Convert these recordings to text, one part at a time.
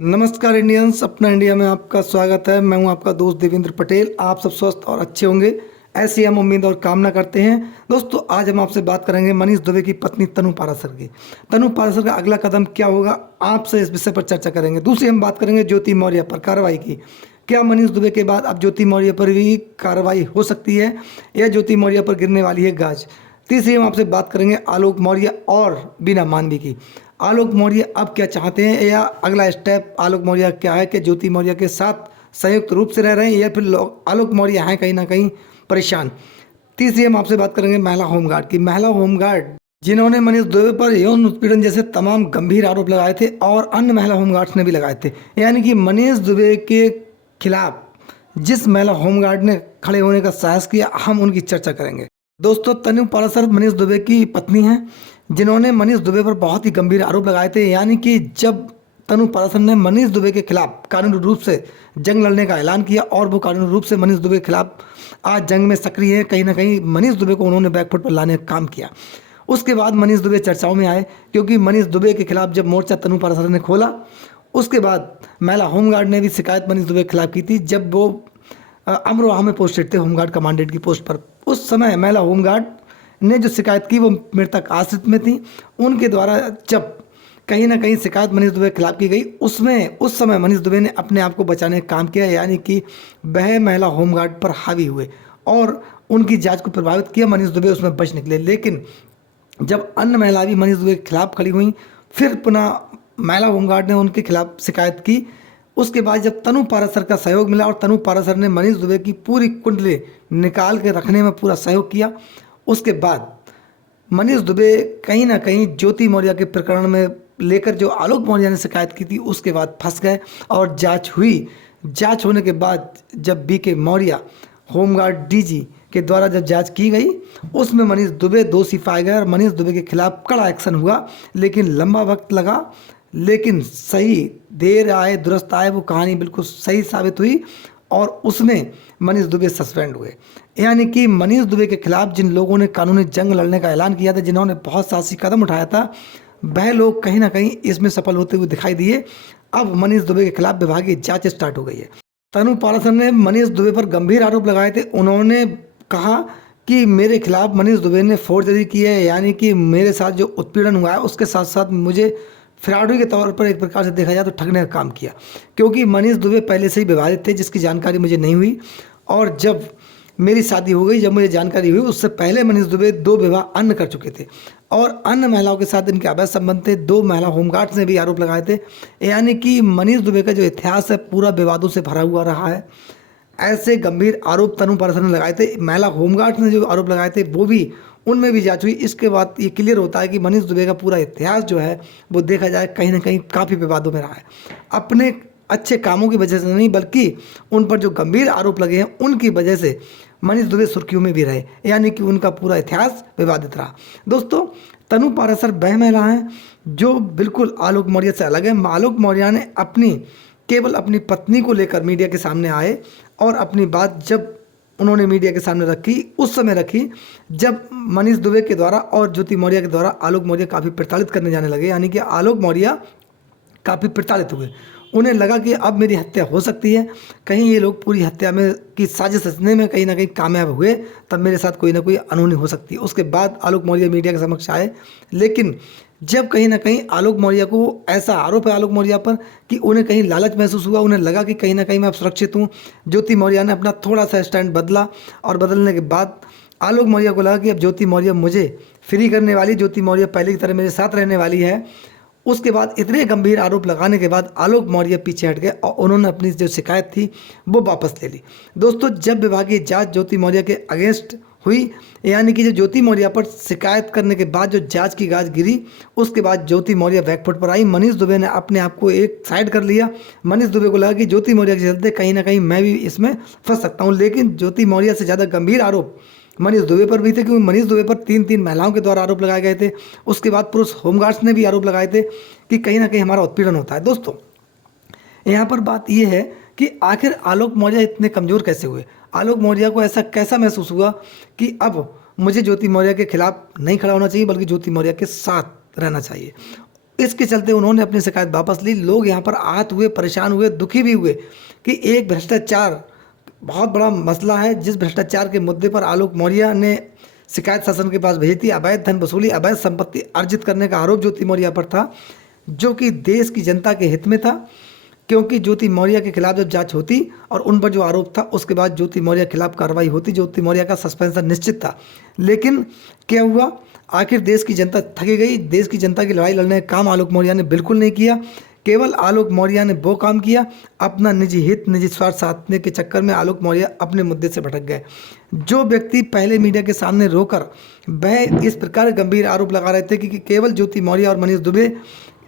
नमस्कार इंडियंस, अपना इंडिया में आपका स्वागत है। मैं हूं आपका दोस्त देवेंद्र पटेल। आप सब स्वस्थ और अच्छे होंगे, ऐसी हम उम्मीद और कामना करते हैं। दोस्तों, आज हम आपसे बात करेंगे मनीष दुबे की पत्नी तनु पाराशर की। तनु पाराशर का अगला कदम क्या होगा, आपसे इस विषय पर चर्चा करेंगे। दूसरी हम बात करेंगे ज्योति मौर्य पर कार्रवाई की। क्या मनीष दुबे के बाद अब ज्योति मौर्य पर भी कार्रवाई हो सकती है या ज्योति मौर्य पर गिरने वाली है गाज। तीसरी हम आपसे बात करेंगे आलोक मौर्य और बीना मानवी की। आलोक मौर्य अब क्या चाहते हैं या अगला स्टेप आलोक मौर्य क्या है कि ज्योति मौर्य के साथ संयुक्त रूप से रह रहे हैं या फिर आलोक मौर्य हैं कहीं ना कहीं परेशान। तीसरी हम आपसे बात करेंगे महिला होमगार्ड की। महिला होमगार्ड जिन्होंने मनीष दुबे पर यौन उत्पीड़न जैसे तमाम गंभीर आरोप लगाए थे और अन्य महिला होमगार्ड्स ने भी लगाए थे, यानी कि मनीष दुबे के खिलाफ जिस महिला होमगार्ड ने खड़े होने का साहस किया, हम उनकी चर्चा करेंगे। दोस्तों, तनु पाराशर मनीष दुबे की पत्नी हैं, जिन्होंने मनीष दुबे पर बहुत ही गंभीर आरोप लगाए थे। यानी कि जब तनु पाराशर ने मनीष दुबे के खिलाफ कानूनी रूप से जंग लड़ने का ऐलान किया और वो कानूनी रूप से मनीष दुबे के खिलाफ आज जंग में सक्रिय है, कहीं ना कहीं मनीष दुबे को उन्होंने बैकफुट पर लाने का काम किया। उसके बाद मनीष दुबे चर्चाओं में आए, क्योंकि मनीष दुबे के खिलाफ जब मोर्चा तनु पाराशर ने खोला, उसके बाद महिला होमगार्ड ने भी शिकायत मनीष दुबे के खिलाफ की थी। जब वो अमरोहा में पोस्टेड थे होमगार्ड कमांडेंट की पोस्ट पर, उस समय महिला होमगार्ड ने जो शिकायत की वो मृतक आश्रित में थी। उनके द्वारा जब कहीं ना कहीं शिकायत मनीष दुबे के खिलाफ की गई, उस समय मनीष दुबे ने अपने आप को बचाने का काम किया, यानी कि वह महिला होमगार्ड पर हावी हुए और उनकी जांच को प्रभावित किया। मनीष दुबे उसमें बच निकले, लेकिन जब अन्य महिला भी मनीष दुबे के खिलाफ खड़ी हुई, फिर पुनः महिला होमगार्ड ने उनके खिलाफ शिकायत की। उसके बाद जब तनु पाराशर का सहयोग मिला और तनु पाराशर ने मनीष दुबे की पूरी कुंडली निकाल के रखने में पूरा सहयोग किया, उसके बाद मनीष दुबे कहीं ना कहीं ज्योति मौर्य के प्रकरण में लेकर जो आलोक मौर्य ने शिकायत की थी, उसके बाद फंस गए और जांच हुई। जांच होने के बाद जब बीके मौर्य होमगार्ड डीजी के द्वारा जब जांच की गई, उसमें मनीष दुबे दोषी पाए गए और मनीष दुबे के खिलाफ कड़ा एक्शन हुआ। लेकिन लंबा वक्त लगा, लेकिन सही देर आए दुरुस्त आए, वो कहानी बिल्कुल सही साबित हुई और उसमें मनीष दुबे सस्पेंड हुए। यानी कि मनीष दुबे के खिलाफ जिन लोगों ने कानूनी जंग लड़ने का ऐलान किया था, जिन्होंने बहुत साहसी कदम उठाया था, वह लोग कहीं ना कहीं इसमें सफल होते हुए दिखाई दिए। अब मनीष दुबे के खिलाफ विभागीय जांच स्टार्ट हो गई है। तनु पाराशर ने मनीष दुबे पर गंभीर आरोप लगाए थे। उन्होंने कहा कि मेरे खिलाफ मनीष दुबे ने फोर्जरी की है, यानी कि मेरे साथ जो उत्पीड़न हुआ है उसके साथ साथ मुझे फ्रॉडी के तौर पर एक प्रकार से देखा जाए तो ठगने का काम किया, क्योंकि मनीष दुबे पहले से ही विवादित थे, जिसकी जानकारी मुझे नहीं हुई। और जब मेरी शादी हो गई, जब मुझे जानकारी हुई, उससे पहले मनीष दुबे 2 विवाह अन्य कर चुके थे और अन्य महिलाओं के साथ इनके अवैध संबंध थे। 2 महिला होमगार्ड्स ने भी आरोप लगाए थे। यानी कि मनीष दुबे का जो इतिहास है पूरा विवादों से भरा हुआ रहा है। ऐसे गंभीर आरोप तनु पाराशर ने लगाए थे। महिला होमगार्ड्स ने जो आरोप लगाए थे वो भी, उनमें भी जांच हुई। इसके बाद ये क्लियर होता है कि मनीष दुबे का पूरा इतिहास जो है वो देखा जाए कहीं ना कहीं काफ़ी विवादों में रहा है। अपने अच्छे कामों की वजह से नहीं, बल्कि उन पर जो गंभीर आरोप लगे हैं उनकी वजह से मनीष दुबे सुर्खियों में भी रहे, यानी कि उनका पूरा इतिहास विवादित रहा। दोस्तों, तनु पाराशर वह महिला हैं जो बिल्कुल आलोक मौर्य से अलग है। आलोक मौर्य ने केवल अपनी पत्नी को लेकर मीडिया के सामने आए और अपनी बात जब उन्होंने मीडिया के सामने रखी, उस समय रखी जब मनीष दुबे के द्वारा और ज्योति मौर्य के द्वारा आलोक मौर्य काफ़ी प्रताड़ित करने जाने लगे। यानी कि आलोक मौर्य काफ़ी प्रताड़ित हुए। उन्हें लगा कि अब मेरी हत्या हो सकती है, कहीं ये लोग पूरी हत्या में की साजिश रचने में कहीं ना कहीं कामयाब हुए, तब मेरे साथ कोई ना कोई अनहोनी हो सकती है। उसके बाद आलोक मौर्य मीडिया के समक्ष आए, लेकिन जब कहीं ना कहीं आलोक मौर्य को ऐसा आरोप है आलोक मौर्य पर कि उन्हें कहीं लालच महसूस हुआ, उन्हें लगा कि कहीं ना कहीं मैं अब सुरक्षित हूँ। ज्योति मौर्य ने अपना थोड़ा सा स्टैंड बदला और बदलने के बाद आलोक मौर्य को लगा कि अब ज्योति मौर्य मुझे फ्री करने वाली, ज्योति मौर्य पहले की तरह मेरे साथ रहने वाली है। उसके बाद इतने गंभीर आरोप लगाने के बाद आलोक मौर्य पीछे हट गए और उन्होंने अपनी जो शिकायत थी वो वापस ले ली। दोस्तों, जब विभागीय जांच ज्योति मौर्य के अगेंस्ट हुई, यानी कि जो ज्योति मौर्य पर शिकायत करने के बाद जो जांच की गाज गिरी, उसके बाद ज्योति मौर्य बैकफुट पर आई। मनीष दुबे ने अपने आप को एक साइड कर लिया। मनीष दुबे को लगा कि ज्योति मौर्य के चलते कहीं ना कहीं मैं भी इसमें फंस सकता हूँ, लेकिन ज्योति मौर्य से ज़्यादा गंभीर आरोप मनीष दुबे पर भी थे, क्योंकि मनीष दुबे पर 3 महिलाओं के द्वारा आरोप लगाए गए थे। उसके बाद पुरुष होमगार्ड्स ने भी आरोप लगाए थे कि कहीं ना कहीं हमारा उत्पीड़न होता है। दोस्तों, यहाँ पर बात यह है कि आखिर आलोक मौर्य इतने कमज़ोर कैसे हुए। आलोक मौर्य को ऐसा कैसा महसूस हुआ कि अब मुझे ज्योति मौर्य के खिलाफ नहीं खड़ा होना चाहिए, बल्कि ज्योति मौर्य के साथ रहना चाहिए। इसके चलते उन्होंने अपनी शिकायत वापस ली। लोग यहाँ पर आहत हुए, परेशान हुए, दुखी भी हुए कि एक भ्रष्टाचार बहुत बड़ा मसला है, जिस भ्रष्टाचार के मुद्दे पर आलोक मौर्य ने शिकायत शासन के पास भेजी थी। अवैध धन वसूली, अवैध संपत्ति अर्जित करने का आरोप ज्योति मौर्य पर था, जो कि देश की जनता के हित में था, क्योंकि ज्योति मौर्य के खिलाफ जब जांच होती और उन पर जो आरोप था उसके बाद ज्योति मौर्य के खिलाफ कार्रवाई होती, ज्योति मौर्य का सस्पेंशन निश्चित था। लेकिन क्या हुआ, आखिर देश की जनता थकी गई। देश की जनता की लड़ाई लड़ने का काम आलोक मौर्य ने बिल्कुल नहीं किया। केवल आलोक मौर्य ने वो काम किया, अपना निजी हित, निजी स्वार्थ साधने के चक्कर में आलोक मौर्य अपने मुद्दे से भटक गए। जो व्यक्ति पहले मीडिया के सामने रोकर वह इस प्रकार गंभीर आरोप लगा रहे थे कि केवल ज्योति मौर्य और मनीष दुबे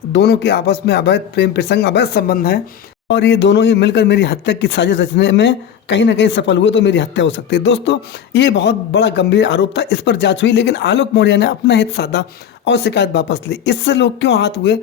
दोनों के आपस में अवैध प्रेम प्रसंग, अवैध संबंध है और ये दोनों ही मिलकर मेरी हत्या की साजिश रचने में कहीं ना कहीं सफल हुए तो मेरी हत्या हो सकती है। दोस्तों, ये बहुत बड़ा गंभीर आरोप था, इस पर जांच हुई, लेकिन आलोक मौर्य ने अपना हित साधा और शिकायत वापस ली। इससे लोग क्यों आहत हुए?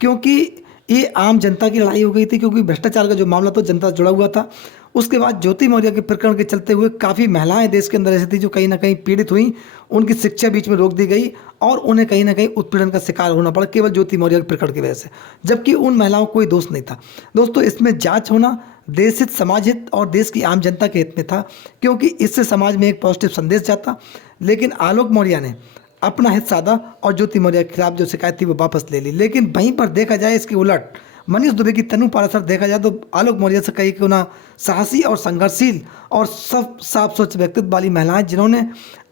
क्योंकि ये आम जनता की लड़ाई हो गई थी, क्योंकि भ्रष्टाचार का जो मामला था जनता से जुड़ा हुआ था। उसके बाद ज्योति मौर्य के प्रकरण के चलते हुए काफ़ी महिलाएं देश के अंदर ऐसी थी जो कहीं ना कहीं पीड़ित हुई, उनकी शिक्षा बीच में रोक दी गई और उन्हें कहीं ना कहीं उत्पीड़न का शिकार होना पड़ा केवल ज्योति मौर्य के प्रकरण की वजह से, जबकि उन महिलाओं को कोई दोष नहीं था। दोस्तों, इसमें जांच होना देश हित, समाज हित और देश की आम जनता के हित में था, क्योंकि इससे समाज में एक पॉजिटिव संदेश जाता। लेकिन आलोक मौर्य ने अपना हित साधा और ज्योति मौर्य के खिलाफ जो शिकायत थी वो वापस ले ली। लेकिन वहीं पर देखा जाए इसके उलट मनीष दुबे की तनु पाराशर देखा जाए तो आलोक मौर्य से कहीं क्यों ना साहसी और संघर्षशील और सब साफ सोच व्यक्तित्व वाली महिलाएं, जिन्होंने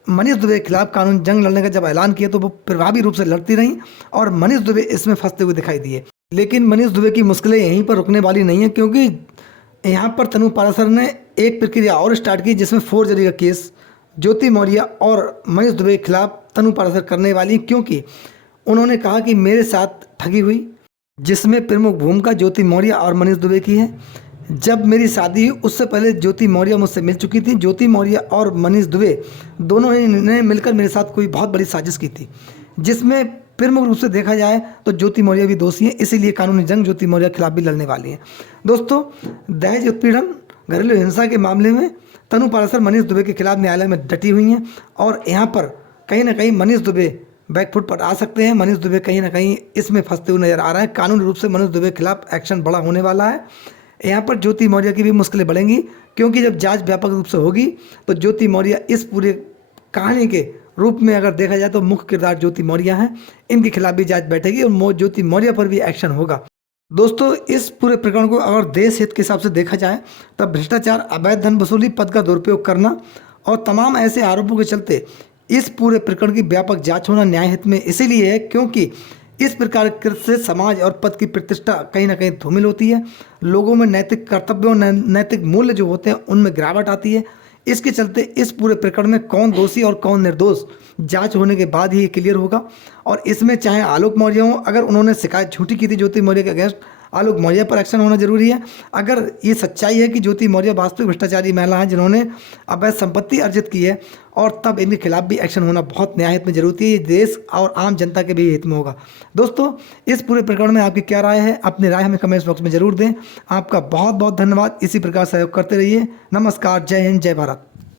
मनीष दुबे के खिलाफ कानून जंग लड़ने का जब ऐलान किया तो वो प्रभावी रूप से लड़ती रहीं और मनीष दुबे इसमें फंसते हुए दिखाई दिए। लेकिन मनीष दुबे की मुश्किलें यहीं पर रुकने वाली नहीं है, क्योंकि यहाँ पर तनु पाराशर ने एक प्रक्रिया और स्टार्ट की, जिसमें फोर्जरी का केस ज्योति मौर्य और मनीष दुबे के खिलाफ तनु पाराशर करने वाली, क्योंकि उन्होंने कहा कि मेरे साथ ठगी हुई, जिसमें प्रमुख भूमिका ज्योति मौर्य और मनीष दुबे की है। जब मेरी शादी हुई उससे पहले ज्योति मौर्य मुझसे मिल चुकी थी। ज्योति मौर्य और मनीष दुबे दोनों ही ने मिलकर मेरे साथ कोई बहुत बड़ी साजिश की थी, जिसमें प्रमुख रूप से देखा जाए तो ज्योति मौर्य भी दोषी हैं। इसीलिए कानूनी जंग ज्योति मौर्य के खिलाफ भी लड़ने वाली है। दोस्तों, दहेज उत्पीड़न, घरेलू हिंसा के मामले में तनु पाराशर मनीष दुबे के खिलाफ न्यायालय में डटी हुई हैं और यहाँ पर कहीं ना कहीं मनीष दुबे बैकफुट पर आ सकते हैं। मनीष दुबे कहीं ना कहीं इसमें फंसते हुए नजर आ रहे हैं। कानूनी रूप से मनीष दुबे के खिलाफ एक्शन बड़ा होने वाला है। यहाँ पर ज्योति मौर्य की भी मुश्किलें बढ़ेंगी, क्योंकि जब जांच व्यापक रूप से होगी तो ज्योति मौर्य इस पूरे कहानी के रूप में अगर देखा जाए तो मुख्य किरदार ज्योति मौर्य हैं। इनके खिलाफ भी जांच बैठेगी और ज्योति मौर्य पर भी एक्शन होगा। दोस्तों, इस पूरे प्रकरण को अगर देश हित के हिसाब से देखा जाए तब भ्रष्टाचार, अवैध धन वसूली, पद का दुरुपयोग करना और तमाम ऐसे आरोपों के चलते इस पूरे प्रकरण की व्यापक जांच होना न्याय हित में इसीलिए है, क्योंकि इस प्रकार से समाज और पद की प्रतिष्ठा कहीं ना कहीं धूमिल होती है। लोगों में नैतिक कर्तव्यों, नैतिक मूल्य जो होते हैं उनमें गिरावट आती है। इसके चलते इस पूरे प्रकरण में कौन दोषी और कौन निर्दोष जांच होने के बाद ही ये क्लियर होगा। और इसमें चाहे आलोक मौर्य हो, अगर उन्होंने शिकायत झूठी की थी ज्योति मौर्य के अगेंस्ट, आलोक मौर्य पर एक्शन होना जरूरी है। अगर ये सच्चाई है कि ज्योति मौर्य वास्तविक भ्रष्टाचारी महिला है जिन्होंने अवैध संपत्ति अर्जित की है, और तब इनके खिलाफ भी एक्शन होना बहुत न्याय हित में जरूरी है। ये देश और आम जनता के भी हित में होगा। दोस्तों, इस पूरे प्रकरण में आपकी क्या राय है? अपनी राय हमें कमेंट्स बॉक्स में जरूर दें। आपका बहुत बहुत धन्यवाद। इसी प्रकार सहयोग करते रहिए। नमस्कार, जय हिंद, जय भारत।